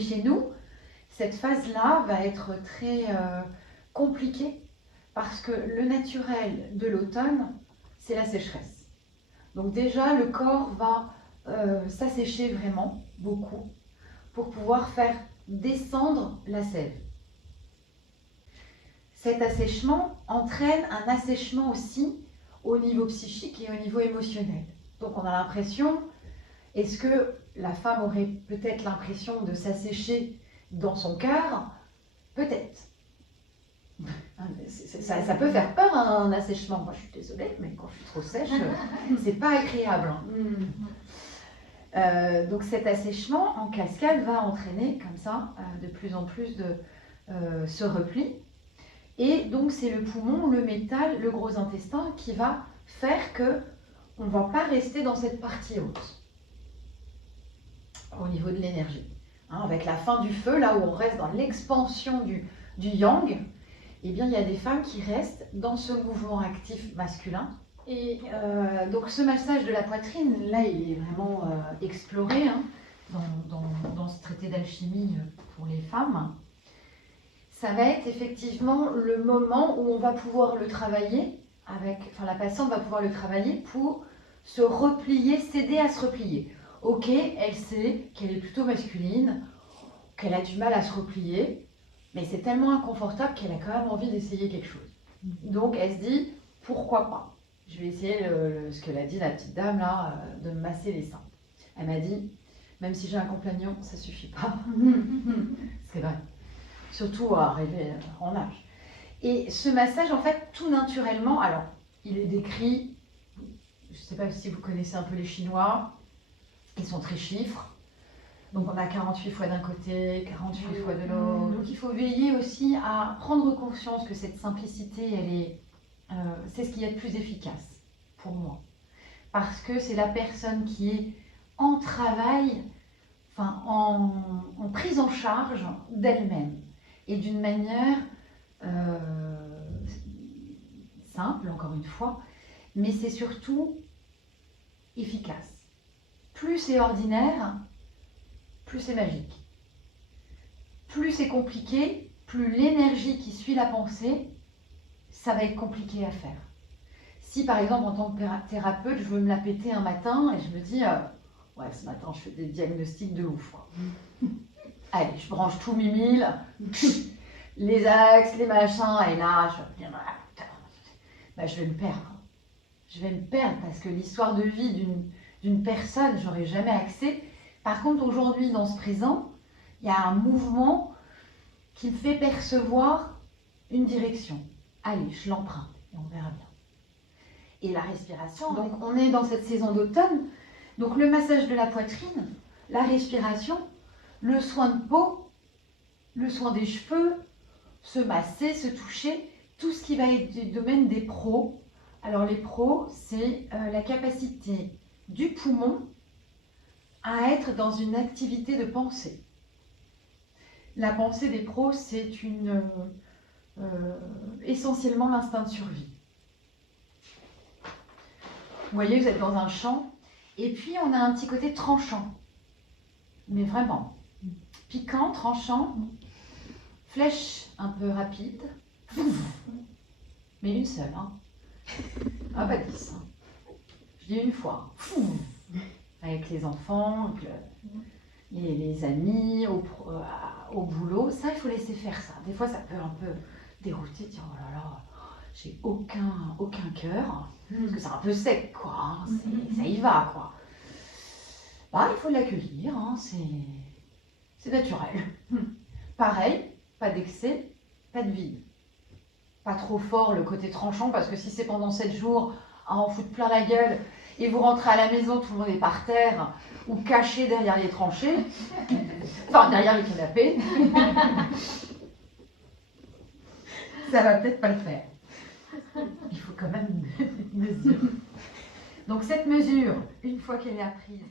Chez nous, cette phase-là va être très compliquée parce que le naturel de l'automne, c'est la sécheresse. Donc déjà, le corps va s'assécher vraiment beaucoup pour pouvoir faire descendre la sève. Cet assèchement entraîne un assèchement aussi au niveau psychique et au niveau émotionnel. Donc on a l'impression, est-ce que la femme aurait peut-être l'impression de s'assécher dans son cœur? Peut-être. Ça peut faire peur un assèchement. Moi je suis désolée, mais quand je suis trop sèche, c'est pas agréable. Donc cet assèchement en cascade va entraîner comme ça de plus en plus de ce repli. Et donc c'est le poumon, le métal, le gros intestin qui va faire que on ne va pas rester dans cette partie haute au niveau de l'énergie. Avec la fin du feu, là où on reste dans l'expansion du yang, eh bien, il y a des femmes qui restent dans ce mouvement actif masculin. Et donc ce massage de la poitrine, là, il est vraiment exploré dans ce traité d'alchimie pour les femmes. Ça va être effectivement le moment où on va pouvoir le travailler, la patiente va pouvoir le travailler pour se replier, s'aider à se replier. Ok, elle sait qu'elle est plutôt masculine, qu'elle a du mal à se replier, mais c'est tellement inconfortable qu'elle a quand même envie d'essayer quelque chose. Donc elle se dit, pourquoi pas? Je vais essayer ce que l'a dit la petite dame là, de me masser les seins. Elle m'a dit, même si j'ai un compagnon, ça suffit pas. C'est vrai. Surtout à arriver en âge. Et ce massage, en fait, tout naturellement, alors, il est décrit, je ne sais pas si vous connaissez un peu les Chinois, ils sont très chiffres. Donc on a 48 fois d'un côté, 48 fois de l'autre. Donc il faut veiller aussi à prendre conscience que cette simplicité, c'est ce qui est le plus efficace pour moi. Parce que c'est la personne qui est en travail, en prise en charge d'elle-même. Et d'une manière simple, encore une fois, mais c'est surtout efficace. Plus c'est ordinaire, plus c'est magique. Plus c'est compliqué, plus l'énergie qui suit la pensée, ça va être compliqué à faire. Si par exemple en tant que thérapeute, je veux me la péter un matin et je me dis ouais, ce matin je fais des diagnostics de ouf. Allez, je branche tous mes milles, les axes, les machins, et là, je vais me perdre. Je vais me perdre parce que l'histoire de vie d'une personne, j'aurais jamais accès. Par contre, aujourd'hui, dans ce présent, il y a un mouvement qui me fait percevoir une direction. Allez, je l'emprunte et on verra bien. Et la respiration, donc on est dans cette saison d'automne, donc le massage de la poitrine, la respiration, le soin de peau, le soin des cheveux, se masser, se toucher, tout ce qui va être du domaine des pros. Alors les pros, c'est la capacité du poumon à être dans une activité de pensée. La pensée des pros, c'est essentiellement l'instinct de survie. Vous voyez, vous êtes dans un champ, et puis on a un petit côté tranchant. Mais vraiment, piquant, tranchant, flèche un peu rapide, mais une seule. Ah, pas 10. Je dis une fois. Avec les enfants, les amis, au boulot. Ça, il faut laisser faire ça. Des fois, ça peut un peu dérouter, dire oh là là, j'ai aucun cœur. Parce que c'est un peu sec, quoi. Ça y va, quoi. Bah, il faut l'accueillir, c'est naturel. Pareil, pas d'excès, pas de vide. Pas trop fort le côté tranchant, parce que si c'est pendant 7 jours à en foutre plein la gueule, et vous rentrez à la maison, tout le monde est par terre, ou caché derrière les tranchées, enfin derrière le canapé, ça va peut-être pas le faire. Il faut quand même une mesure. Donc cette mesure, une fois qu'elle est apprise,